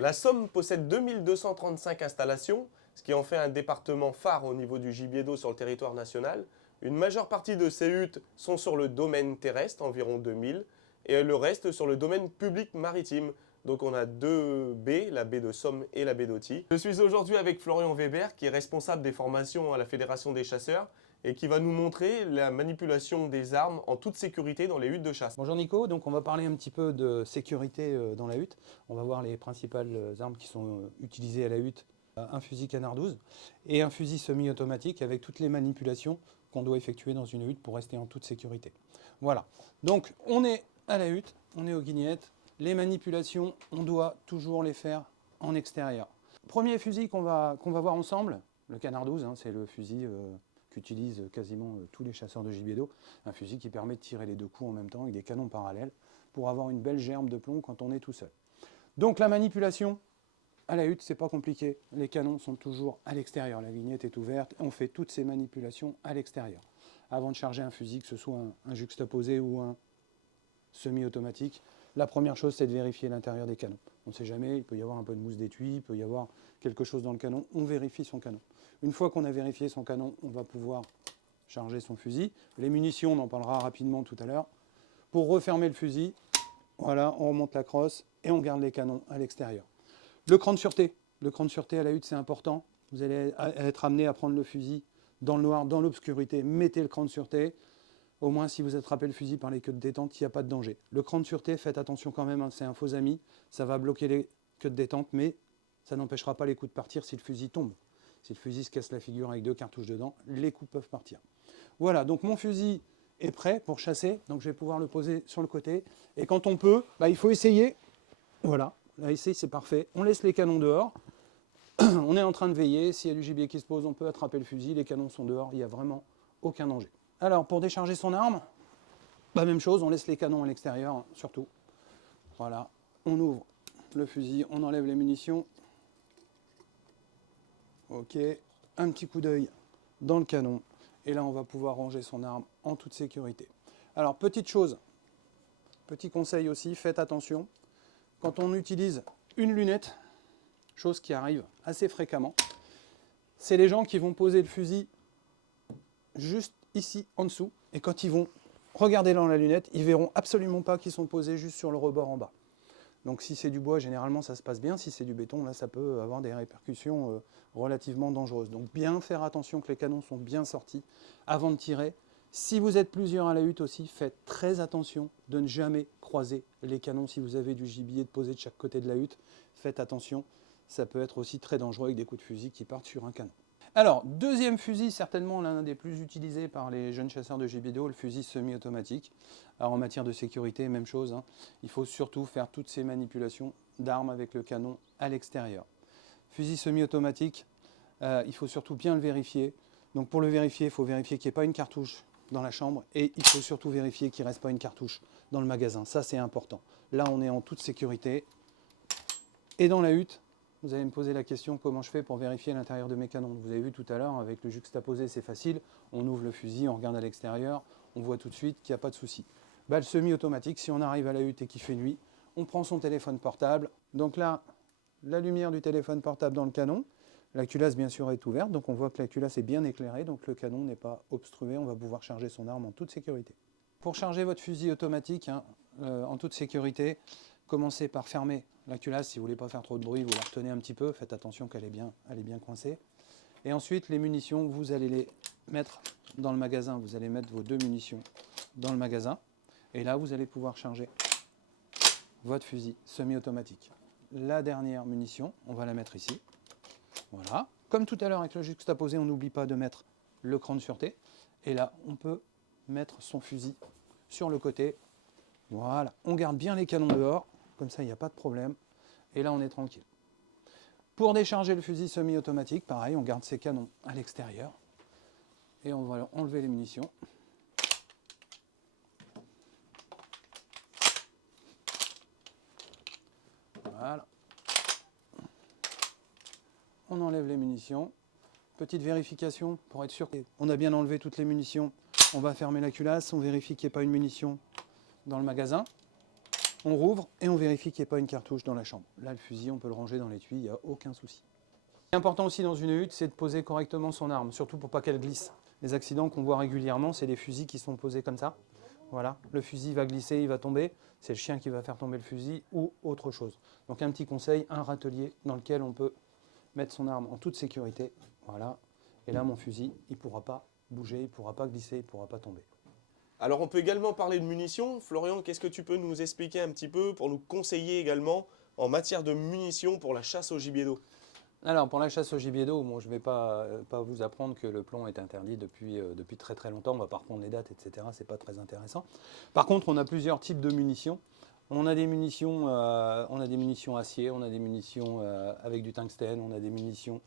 La Somme possède 2235 installations, ce qui en fait un département phare au niveau du gibier d'eau sur le territoire national. Une majeure partie de ces huttes sont sur le domaine terrestre, environ 2000, et le reste sur le domaine public maritime. Donc on a deux baies, la baie de Somme et la baie d'Authie. Je suis aujourd'hui avec Florian Weber, qui est responsable des formations à la Fédération des chasseurs, et qui va nous montrer la manipulation des armes en toute sécurité dans les huttes de chasse. Bonjour Nico, donc on va parler un petit peu de sécurité dans la hutte. On va voir les principales armes qui sont utilisées à la hutte. Un fusil canard 12 et un fusil semi-automatique avec toutes les manipulations qu'on doit effectuer dans une hutte pour rester en toute sécurité. Voilà, donc on est à la hutte, on est aux guignettes. Les manipulations, on doit toujours les faire en extérieur. Premier fusil qu'on va voir ensemble, le canard 12, hein, c'est le fusil qu'utilisent quasiment tous les chasseurs de gibier d'eau. Un fusil qui permet de tirer les deux coups en même temps avec des canons parallèles pour avoir une belle gerbe de plomb quand on est tout seul. Donc la manipulation, à la hutte, c'est pas compliqué. Les canons sont toujours à l'extérieur. La vignette est ouverte. On fait toutes ces manipulations à l'extérieur. Avant de charger un fusil, que ce soit un juxtaposé ou un semi-automatique, la première chose, c'est de vérifier l'intérieur des canons. On ne sait jamais, il peut y avoir un peu de mousse d'étui, il peut y avoir quelque chose dans le canon. On vérifie son canon. Une fois qu'on a vérifié son canon, on va pouvoir charger son fusil. Les munitions, on en parlera rapidement tout à l'heure. Pour refermer le fusil, voilà, on remonte la crosse et on garde les canons à l'extérieur. Le cran de sûreté. Le cran de sûreté à la hutte, c'est important. Vous allez être amené à prendre le fusil dans le noir, dans l'obscurité. Mettez le cran de sûreté. Au moins, si vous attrapez le fusil par les queues de détente, il n'y a pas de danger. Le cran de sûreté, faites attention quand même, hein, c'est un faux ami. Ça va bloquer les queues de détente, mais ça n'empêchera pas les coups de partir si le fusil tombe. Si le fusil se casse la figure avec 2 cartouches dedans, les coups peuvent partir. Voilà, donc mon fusil est prêt pour chasser. Donc je vais pouvoir le poser sur le côté. Et quand on peut, il faut essayer. Voilà, là ici c'est parfait. On laisse les canons dehors. On est en train de veiller. S'il y a du gibier qui se pose, on peut attraper le fusil. Les canons sont dehors, il n'y a vraiment aucun danger. Alors, pour décharger son arme, même chose, on laisse les canons à l'extérieur, surtout. Voilà, on ouvre le fusil, on enlève les munitions. Ok, un petit coup d'œil dans le canon. Et là, on va pouvoir ranger son arme en toute sécurité. Alors, petite chose, petit conseil aussi, faites attention. Quand on utilise une lunette, chose qui arrive assez fréquemment, c'est les gens qui vont poser le fusil juste ici en dessous, et quand ils vont regarder dans la lunette, ils verront absolument pas qu'ils sont posés juste sur le rebord en bas. Donc si c'est du bois, généralement ça se passe bien. Si c'est du béton, là ça peut avoir des répercussions relativement dangereuses. Donc bien faire attention que les canons sont bien sortis avant de tirer. Si vous êtes plusieurs à la hutte aussi, faites très attention de ne jamais croiser les canons. Si vous avez du gibier de poser de chaque côté de la hutte, faites attention. Ça peut être aussi très dangereux avec des coups de fusil qui partent sur un canon. Alors, deuxième fusil, certainement l'un des plus utilisés par les jeunes chasseurs de gibier d'eau, le fusil semi-automatique. Alors en matière de sécurité, même chose, hein. Il faut surtout faire toutes ces manipulations d'armes avec le canon à l'extérieur. Fusil semi-automatique, il faut surtout bien le vérifier. Donc pour le vérifier, il faut vérifier qu'il n'y ait pas une cartouche dans la chambre et il faut surtout vérifier qu'il ne reste pas une cartouche dans le magasin. Ça, c'est important. Là, on est en toute sécurité. Et dans la hutte, vous allez me poser la question comment je fais pour vérifier l'intérieur de mes canons. Vous avez vu tout à l'heure, avec le juxtaposé, c'est facile. On ouvre le fusil, on regarde à l'extérieur, on voit tout de suite qu'il n'y a pas de souci. Le semi-automatique, si on arrive à la hutte et qu'il fait nuit, on prend son téléphone portable. Donc là, la lumière du téléphone portable dans le canon. La culasse, bien sûr, est ouverte, donc on voit que la culasse est bien éclairée, donc le canon n'est pas obstrué. On va pouvoir charger son arme en toute sécurité. Pour charger votre fusil automatique, en toute sécurité, commencez par fermer la culasse. Si vous ne voulez pas faire trop de bruit, vous la retenez un petit peu. Faites attention qu'elle est bien coincée. Et ensuite, les munitions, vous allez les mettre dans le magasin. Vous allez mettre vos 2 munitions dans le magasin. Et là, vous allez pouvoir charger votre fusil semi-automatique. La dernière munition, on va la mettre ici. Voilà. Comme tout à l'heure avec le juxtaposé, on n'oublie pas de mettre le cran de sûreté. Et là, on peut mettre son fusil sur le côté. Voilà. On garde bien les canons dehors. Comme ça, il n'y a pas de problème. Et là, on est tranquille. Pour décharger le fusil semi-automatique, pareil, on garde ses canons à l'extérieur. Et on va enlever les munitions. Voilà. On enlève les munitions. Petite vérification pour être sûr qu'on a bien enlevé toutes les munitions. On va fermer la culasse, on vérifie qu'il n'y ait pas une munition dans le magasin. On rouvre et on vérifie qu'il n'y ait pas une cartouche dans la chambre. Là, le fusil, on peut le ranger dans l'étui, il n'y a aucun souci. Ce qui est important aussi dans une hutte, c'est de poser correctement son arme, surtout pour pas qu'elle glisse. Les accidents qu'on voit régulièrement, c'est des fusils qui sont posés comme ça. Voilà, le fusil va glisser, il va tomber. C'est le chien qui va faire tomber le fusil ou autre chose. Donc un petit conseil, un râtelier dans lequel on peut mettre son arme en toute sécurité. Voilà. Et là, mon fusil, il ne pourra pas bouger, il ne pourra pas glisser, il ne pourra pas tomber. Alors on peut également parler de munitions. Florian, qu'est-ce que tu peux nous expliquer un petit peu pour nous conseiller également en matière de munitions pour la chasse au gibier d'eau? Alors pour la chasse au gibier d'eau, bon, je ne vais pas vous apprendre que le plomb est interdit depuis très très longtemps. On ne va pas reprendre les dates, etc. Ce n'est pas très intéressant. Par contre, on a plusieurs types de munitions. On a des munitions acier, on a des munitions avec du tungstène, on a des munitions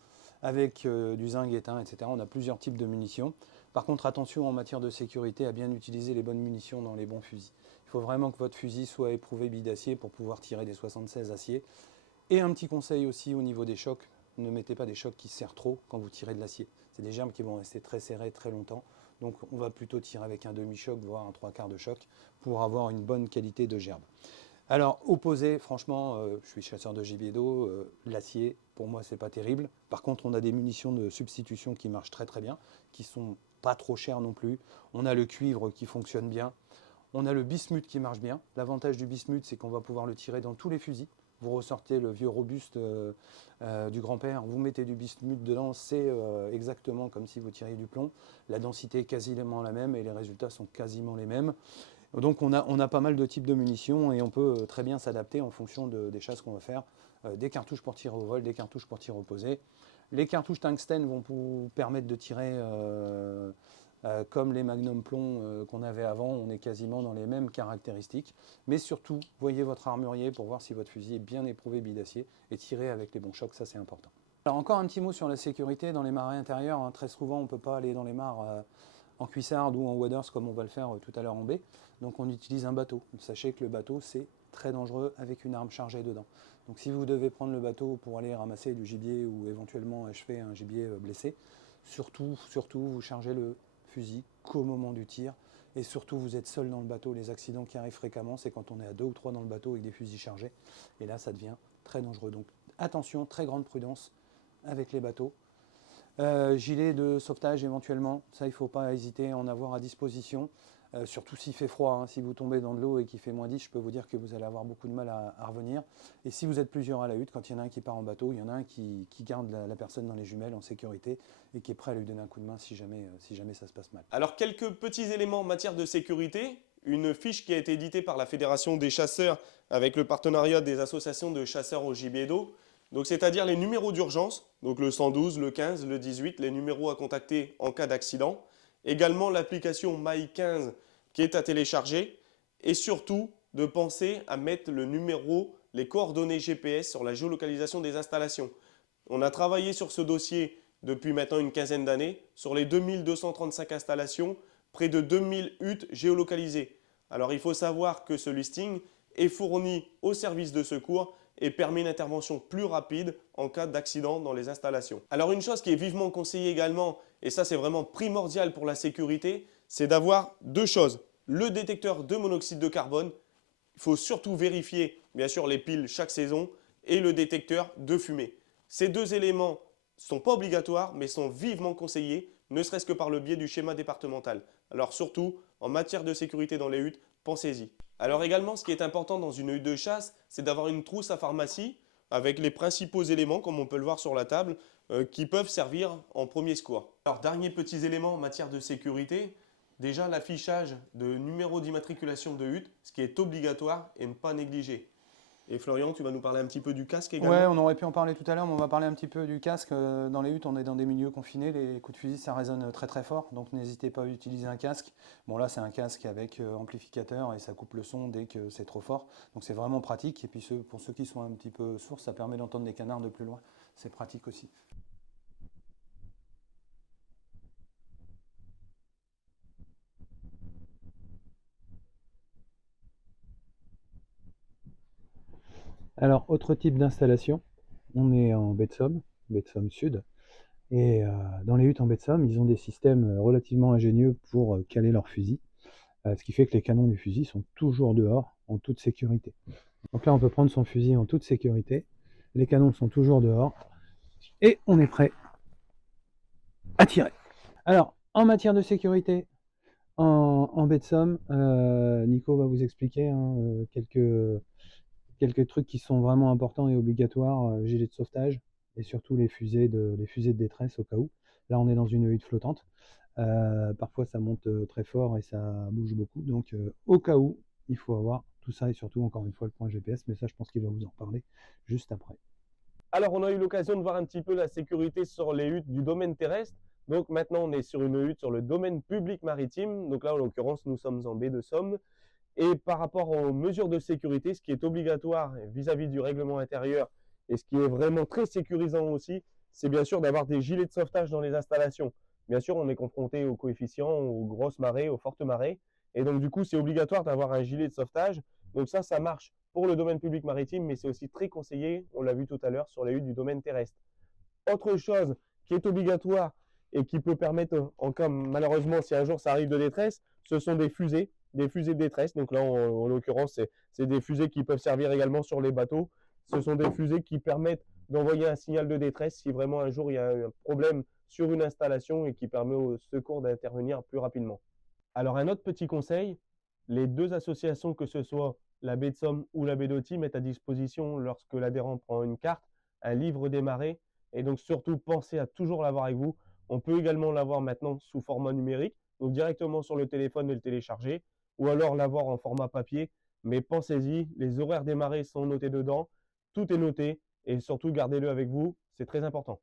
avec du zinc éteint, etc. On a plusieurs types de munitions. Par contre, attention en matière de sécurité à bien utiliser les bonnes munitions dans les bons fusils. Il faut vraiment que votre fusil soit éprouvé billes d'acier pour pouvoir tirer des 76 acier. Et un petit conseil aussi au niveau des chocs, ne mettez pas des chocs qui serrent trop quand vous tirez de l'acier. C'est des germes qui vont rester très serrés très longtemps. Donc on va plutôt tirer avec un demi-choc, voire un 3/4 de choc, pour avoir une bonne qualité de gerbe. Alors, opposé, franchement, je suis chasseur de gibier d'eau, l'acier, pour moi, c'est pas terrible. Par contre, on a des munitions de substitution qui marchent très très bien, qui sont pas trop chères non plus. On a le cuivre qui fonctionne bien. On a le bismuth qui marche bien. L'avantage du bismuth, c'est qu'on va pouvoir le tirer dans tous les fusils. Vous ressortez le vieux robuste du grand-père, vous mettez du bismuth dedans, c'est exactement comme si vous tiriez du plomb. La densité est quasiment la même et les résultats sont quasiment les mêmes. Donc on a pas mal de types de munitions et on peut très bien s'adapter en fonction des chasses qu'on va faire. Des cartouches pour tir au vol, des cartouches pour tir opposé. Les cartouches tungstène vont vous permettre de tirer comme les magnum plomb qu'on avait avant. On est quasiment dans les mêmes caractéristiques. Mais surtout, voyez votre armurier pour voir si votre fusil est bien éprouvé billes d'acier et tirez avec les bons chocs, ça c'est important. Alors encore un petit mot sur la sécurité dans les marais intérieurs. Hein. Très souvent, on ne peut pas aller dans les mares en cuissarde ou en waders comme on va le faire tout à l'heure en baie. Donc on utilise un bateau. Sachez que le bateau, c'est très dangereux avec une arme chargée dedans. Donc si vous devez prendre le bateau pour aller ramasser du gibier ou éventuellement achever un gibier blessé, surtout, vous chargez le fusil qu'au moment du tir. Et surtout, vous êtes seul dans le bateau. Les accidents qui arrivent fréquemment, c'est quand on est à 2 ou 3 dans le bateau avec des fusils chargés. Et là, ça devient très dangereux. Donc attention, très grande prudence avec les bateaux. Gilet de sauvetage éventuellement, ça il ne faut pas hésiter à en avoir à disposition, surtout s'il fait froid, hein. Si vous tombez dans de l'eau et qu'il fait -10, je peux vous dire que vous allez avoir beaucoup de mal à revenir. Et si vous êtes plusieurs à la hutte, quand il y en a un qui part en bateau, il y en a un qui garde la personne dans les jumelles en sécurité et qui est prêt à lui donner un coup de main si jamais ça se passe mal. Alors quelques petits éléments en matière de sécurité. Une fiche qui a été éditée par la Fédération des chasseurs avec le partenariat des associations de chasseurs au gibier d'eau. Donc c'est-à-dire les numéros d'urgence, donc le 112, le 15, le 18, les numéros à contacter en cas d'accident. Également l'application My15 qui est à télécharger. Et surtout de penser à mettre le numéro, les coordonnées GPS sur la géolocalisation des installations. On a travaillé sur ce dossier depuis maintenant une quinzaine d'années, sur les 2235 installations, près de 2000 huttes géolocalisées. Alors il faut savoir que ce listing est fourni aux services de secours et permet une intervention plus rapide en cas d'accident dans les installations. Alors une chose qui est vivement conseillée également, et ça c'est vraiment primordial pour la sécurité, c'est d'avoir deux choses. Le détecteur de monoxyde de carbone, il faut surtout vérifier bien sûr les piles chaque saison, et le détecteur de fumée. Ces deux éléments ne sont pas obligatoires mais sont vivement conseillés, ne serait-ce que par le biais du schéma départemental. Alors surtout, en matière de sécurité dans les huttes, pensez-y. Alors également, ce qui est important dans une hutte de chasse, c'est d'avoir une trousse à pharmacie avec les principaux éléments, comme on peut le voir sur la table, qui peuvent servir en premier secours. Alors dernier petit élément en matière de sécurité, déjà l'affichage de numéro d'immatriculation de hutte, ce qui est obligatoire et ne pas négliger. Et Florian, tu vas nous parler un petit peu du casque également? Ouais, on aurait pu en parler tout à l'heure, mais on va parler un petit peu du casque. Dans les huttes, on est dans des milieux confinés, les coups de fusil, ça résonne très très fort, donc n'hésitez pas à utiliser un casque. Bon là, c'est un casque avec amplificateur et ça coupe le son dès que c'est trop fort, donc c'est vraiment pratique. Et puis pour ceux qui sont un petit peu sourds, ça permet d'entendre des canards de plus loin, c'est pratique aussi. Alors, autre type d'installation, on est en baie de Somme Sud, et dans les huttes en baie de Somme, ils ont des systèmes relativement ingénieux pour caler leurs fusils, ce qui fait que les canons du fusil sont toujours dehors, en toute sécurité. Donc là, on peut prendre son fusil en toute sécurité. Les canons sont toujours dehors. Et on est prêt à tirer. Alors, en matière de sécurité, en baie de Somme, Nico va vous expliquer quelques trucs qui sont vraiment importants et obligatoires, gilet de sauvetage et surtout les fusées de détresse au cas où. Là, on est dans une hutte flottante. Parfois, ça monte très fort et ça bouge beaucoup. Donc, au cas où, il faut avoir tout ça et surtout, encore une fois, le point GPS. Mais ça, je pense qu'il va vous en parler juste après. Alors, on a eu l'occasion de voir un petit peu la sécurité sur les huttes du domaine terrestre. Donc maintenant, on est sur une hutte sur le domaine public maritime. Donc là, en l'occurrence, nous sommes en baie de Somme. Et par rapport aux mesures de sécurité, ce qui est obligatoire vis-à-vis du règlement intérieur et ce qui est vraiment très sécurisant aussi, c'est bien sûr d'avoir des gilets de sauvetage dans les installations. Bien sûr, on est confronté aux coefficients, aux grosses marées, aux fortes marées. Et donc, du coup, c'est obligatoire d'avoir un gilet de sauvetage. Donc ça marche pour le domaine public maritime, mais c'est aussi très conseillé, on l'a vu tout à l'heure, sur les huttes du domaine terrestre. Autre chose qui est obligatoire et qui peut permettre, en cas malheureusement si un jour ça arrive de détresse, ce sont des fusées de détresse. Donc là, en l'occurrence, c'est des fusées qui peuvent servir également sur les bateaux. Ce sont des fusées qui permettent d'envoyer un signal de détresse si vraiment un jour il y a un problème sur une installation et qui permet au secours d'intervenir plus rapidement. Alors un autre petit conseil, les deux associations, que ce soit la baie de Somme ou la baie d'Authie, mettent à disposition, lorsque l'adhérent prend une carte, un livre des marées. Et donc surtout, pensez à toujours l'avoir avec vous. On peut également l'avoir maintenant sous format numérique, donc directement sur le téléphone et le télécharger, ou alors l'avoir en format papier. Mais pensez-y, les horaires des marées sont notés dedans, tout est noté, et surtout gardez-le avec vous, c'est très important.